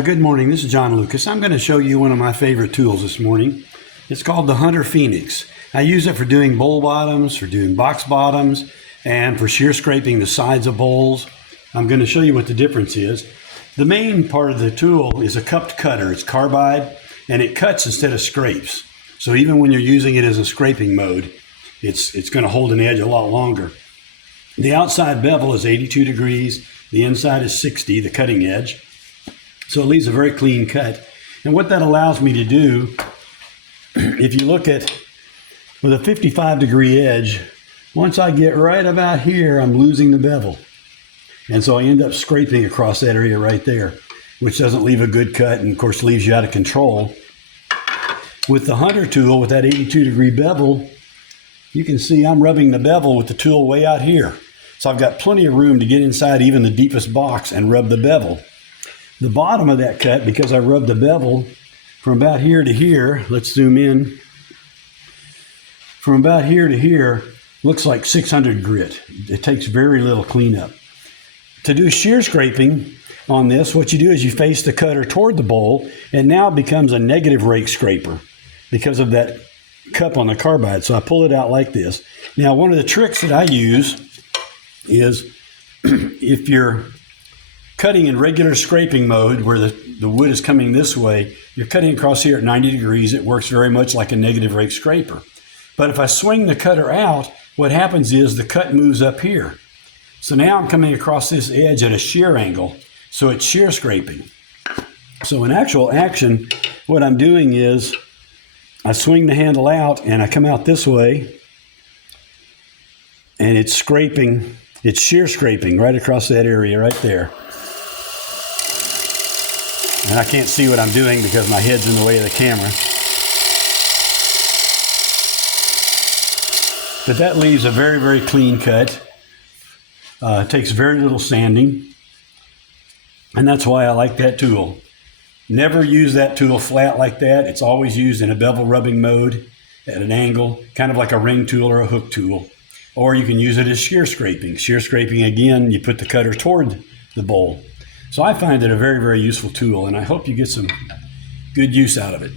Good morning, this is John Lucas. I'm going to show you one of my favorite tools this morning. It's called the Hunter Phoenix. I use it for doing bowl bottoms, for doing box bottoms, and for shear scraping the sides of bowls. I'm going to show you what the difference is. The main part of the tool is a cupped cutter. It's carbide, and it cuts instead of scrapes. So even when you're using it as a scraping mode, it's going to hold an edge a lot longer. The outside bevel is 82 degrees. The inside is 60, the cutting edge. So it leaves a very clean cut. And what that allows me to do, if you look at with a 55-degree edge, once I get right about here, I'm losing the bevel. And so I end up scraping across that area right there, which doesn't leave a good cut and of course leaves you out of control. With the Hunter tool, with that 82-degree bevel, you can see I'm rubbing the bevel with the tool way out here. So I've got plenty of room to get inside even the deepest box and rub the bevel. The bottom of that cut, because I rubbed the bevel from about here to here, let's zoom in, from about here to here, looks like 600 grit. It takes very little cleanup. To do shear scraping on this, what you do is you face the cutter toward the bowl, and now it becomes a negative rake scraper because of that cup on the carbide. So I pull it out like this. Now, one of the tricks that I use is if you're cutting in regular scraping mode where the wood is coming this way, you're cutting across here at 90 degrees. It works very much like a negative rake scraper. But if I swing the cutter out, what happens is the cut moves up here. So now I'm coming across this edge at a shear angle, so it's shear scraping. So in actual action, what I'm doing is I swing the handle out and I come out this way, and it's scraping, it's shear scraping right across that area right there. And I can't see what I'm doing because my head's in the way of the camera. But that leaves a very, very clean cut. It takes very little sanding. And that's why I like that tool. Never use that tool flat like that. It's always used in a bevel rubbing mode at an angle, kind of like a ring tool or a hook tool. Or you can use it as shear scraping. Shear scraping, again, you put the cutter toward the bowl. So I find it a very, very useful tool, and I hope you get some good use out of it.